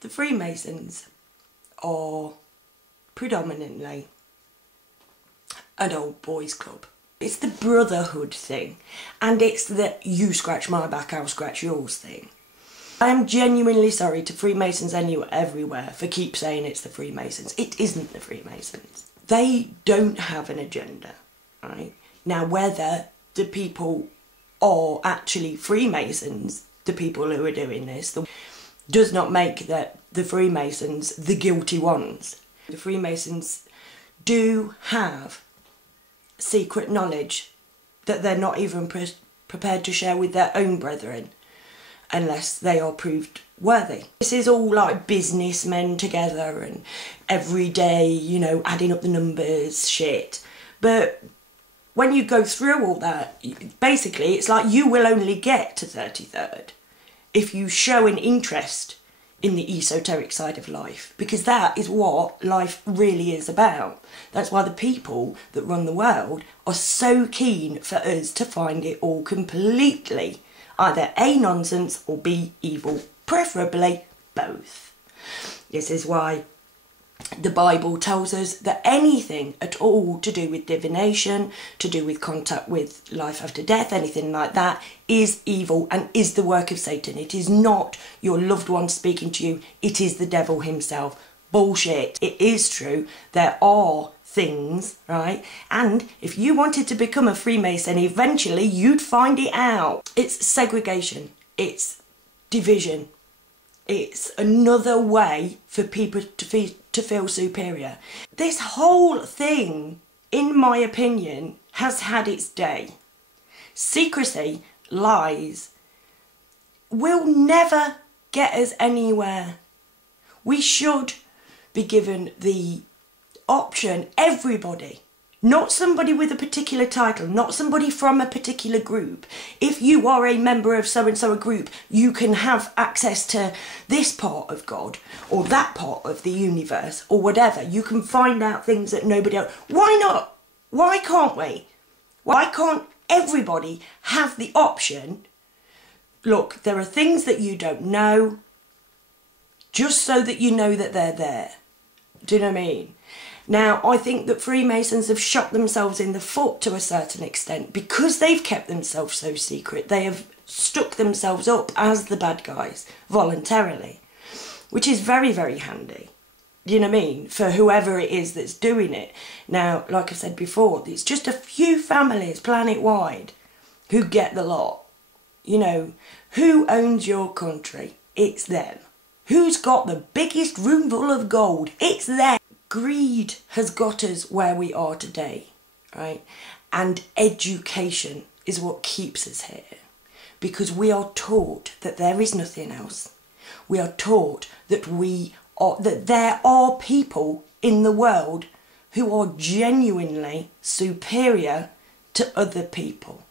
The Freemasons are predominantly an old boys club. It's the brotherhood thing, and it's the you scratch my back, I'll scratch yours thing. I am genuinely sorry to Freemasons everywhere for keep saying it's the Freemasons. It isn't the Freemasons. They don't have an agenda, right? Now, whether the people are actually Freemasons, the people who are doing this, does not make the Freemasons the guilty ones. The Freemasons do have secret knowledge that they're not even prepared to share with their own brethren unless they are proved worthy. This is all like businessmen together and every day, you know, adding up the numbers shit. But when you go through all that, basically it's like you will only get to 33rd if you show an interest in the esoteric side of life, because that is what life really is about. That's why the people that run the world are so keen for us to find it all completely either A, nonsense, or B, evil, preferably both. This is why the Bible tells us that anything at all to do with divination, to do with contact with life after death, anything like that, is evil and is the work of Satan. It is not your loved one speaking to you, it is the devil himself. Bullshit. It is true, there are things, right? And if you wanted to become a Freemason, eventually you'd find it out. It's segregation, it's division, it's another way for people to feel superior. This whole thing, in my opinion, has had its day. Secrecy, lies, will never get us anywhere. We should be given the option, everybody, not somebody with a particular title, not somebody from a particular group. If you are a member of so-and-so a group, you can have access to this part of God or that part of the universe or whatever. You can find out things that nobody else. Why not? Why can't we? Why can't everybody have the option? Look, there are things that you don't know, just so that you know that they're there. Do you know what I mean? Now, I think that Freemasons have shot themselves in the foot to a certain extent because they've kept themselves so secret. They have stuck themselves up as the bad guys voluntarily, which is very, very handy. Do you know what I mean? For whoever it is that's doing it. Now, like I said before, it's just a few families planet-wide who get the lot. You know, who owns your country? It's them. Who's got the biggest room full of gold? It's them. Greed has got us where we are today, right? And education is what keeps us here, because we are taught that there is nothing else. We are taught that that there are people in the world who are genuinely superior to other people.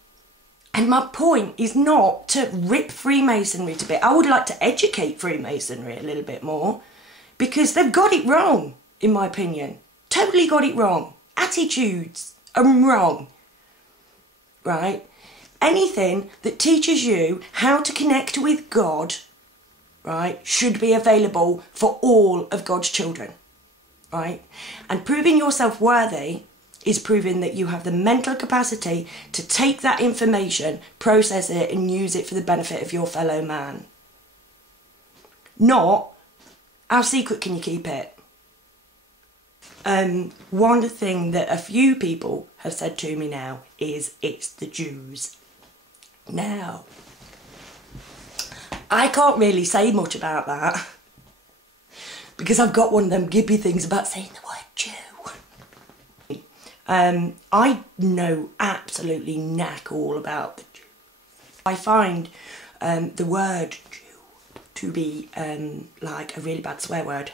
And my point is not to rip Freemasonry to bits. I would like to educate Freemasonry a little bit more, because they've got it wrong. In my opinion, totally got it wrong. Attitudes are wrong, right? Anything that teaches you how to connect with God, right, should be available for all of God's children, right? And proving yourself worthy is proving that you have the mental capacity to take that information, process it, and use it for the benefit of your fellow man. Not, how secret can you keep it? One thing that a few people have said to me now is it's the Jews. Now, I can't really say much about that because I've got one of them gippy things about saying the word Jew. I know absolutely knack all about the Jew. I find the word Jew to be like a really bad swear word.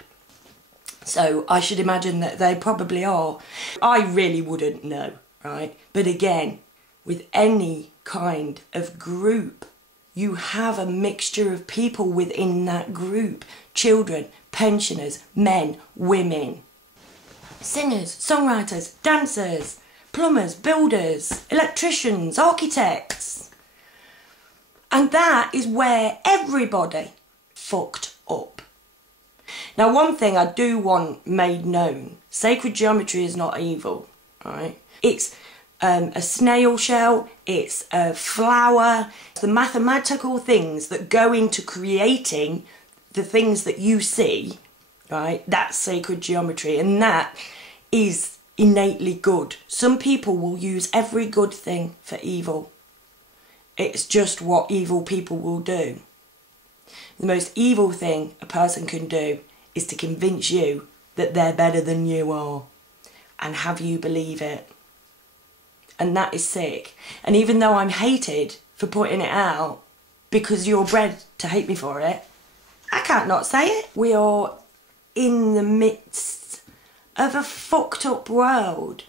So I should imagine that they probably are. I really wouldn't know, right? But again, with any kind of group, you have a mixture of people within that group. Children, pensioners, men, women, singers, songwriters, dancers, plumbers, builders, electricians, architects. And that is where everybody fucked up. Now, one thing I do want made known, sacred geometry is not evil, right? It's a snail shell, it's a flower, the mathematical things that go into creating the things that you see, right? That's sacred geometry, and that is innately good. Some people will use every good thing for evil. It's just what evil people will do. The most evil thing a person can do is to convince you that they're better than you are and have you believe it. And that is sick. And even though I'm hated for putting it out because you're bred to hate me for it, I can't not say it. We are in the midst of a fucked up world,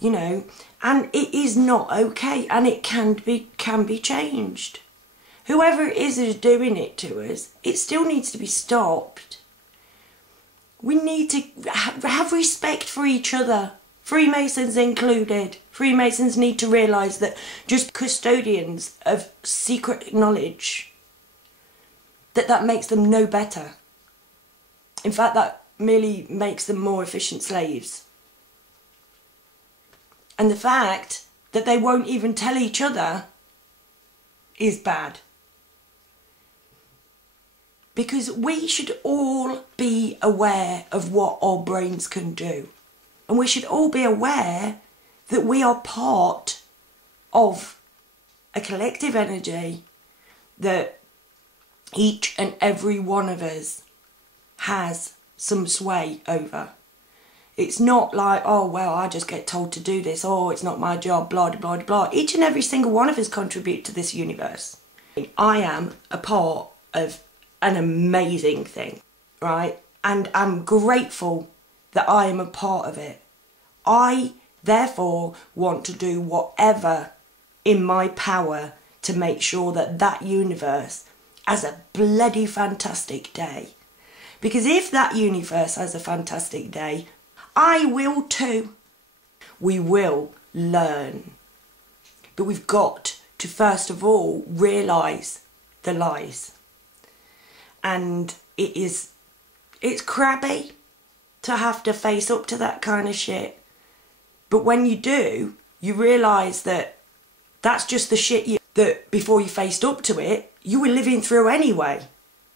you know, and it is not okay, and it can be changed. Whoever it is doing it to us, it still needs to be stopped. We need to have respect for each other, Freemasons included. Freemasons need to realise that just custodians of secret knowledge, that makes them no better. In fact, that merely makes them more efficient slaves. And the fact that they won't even tell each other is bad. Because we should all be aware of what our brains can do. And we should all be aware that we are part of a collective energy that each and every one of us has some sway over. It's not like, oh, well, I just get told to do this. Oh, it's not my job, blah, blah, blah, blah. Each and every single one of us contribute to this universe. I am a part of an amazing thing, right? And I'm grateful that I am a part of it. I, therefore, want to do whatever in my power to make sure that that universe has a bloody fantastic day. Because if that universe has a fantastic day, I will too. We will learn. But we've got to first of all realise the lies. And it's crabby to have to face up to that kind of shit. But when you do, you realise that that's just the shit that before you faced up to it, you were living through anyway.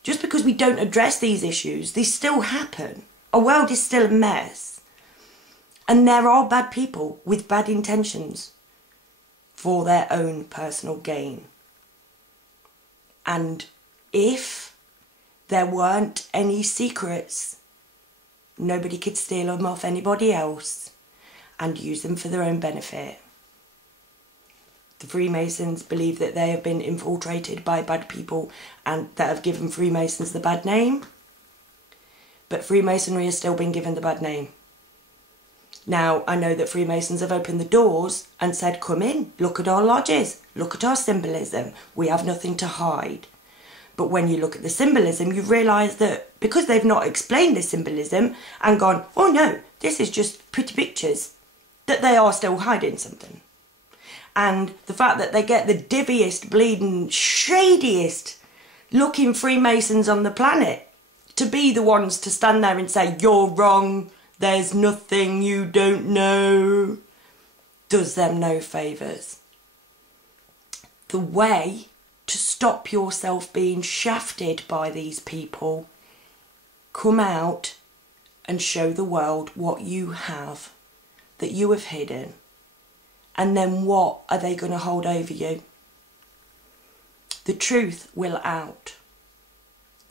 Just because we don't address these issues, they still happen. Our world is still a mess. And there are bad people with bad intentions for their own personal gain. And if there weren't any secrets, nobody could steal them off anybody else and use them for their own benefit. The Freemasons believe that they have been infiltrated by bad people and that have given Freemasons the bad name. But Freemasonry has still been given the bad name. Now, I know that Freemasons have opened the doors and said, come in, look at our lodges, look at our symbolism, we have nothing to hide. But when you look at the symbolism, you realise that because they've not explained the symbolism and gone, oh no, this is just pretty pictures, that they are still hiding something. And the fact that they get the divviest, bleeding, shadiest looking Freemasons on the planet to be the ones to stand there and say, you're wrong, there's nothing you don't know, does them no favours. The way to stop yourself being shafted by these people, come out and show the world what you have, that you have hidden. And then what are they going to hold over you? The truth will out.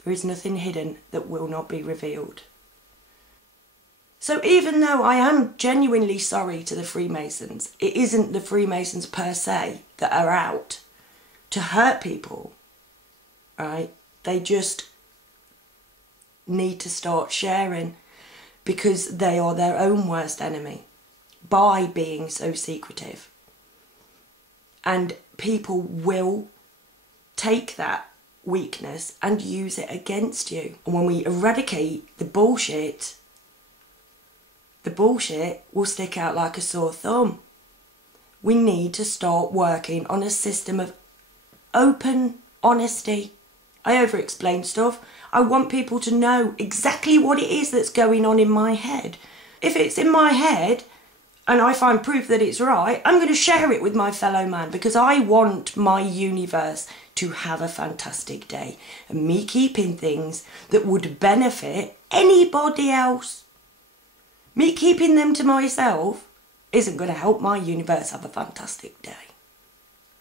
There is nothing hidden that will not be revealed. So even though I am genuinely sorry to the Freemasons, it isn't the Freemasons per se that are out to hurt people, right? They just need to start sharing because they are their own worst enemy by being so secretive. And people will take that weakness and use it against you. And when we eradicate the bullshit will stick out like a sore thumb. We need to start working on a system of open honesty. I over-explain stuff. I want people to know exactly what it is that's going on in my head. If it's in my head and I find proof that it's right, I'm going to share it with my fellow man, because I want my universe to have a fantastic day. And me keeping things that would benefit anybody else, me keeping them to myself, isn't going to help my universe have a fantastic day.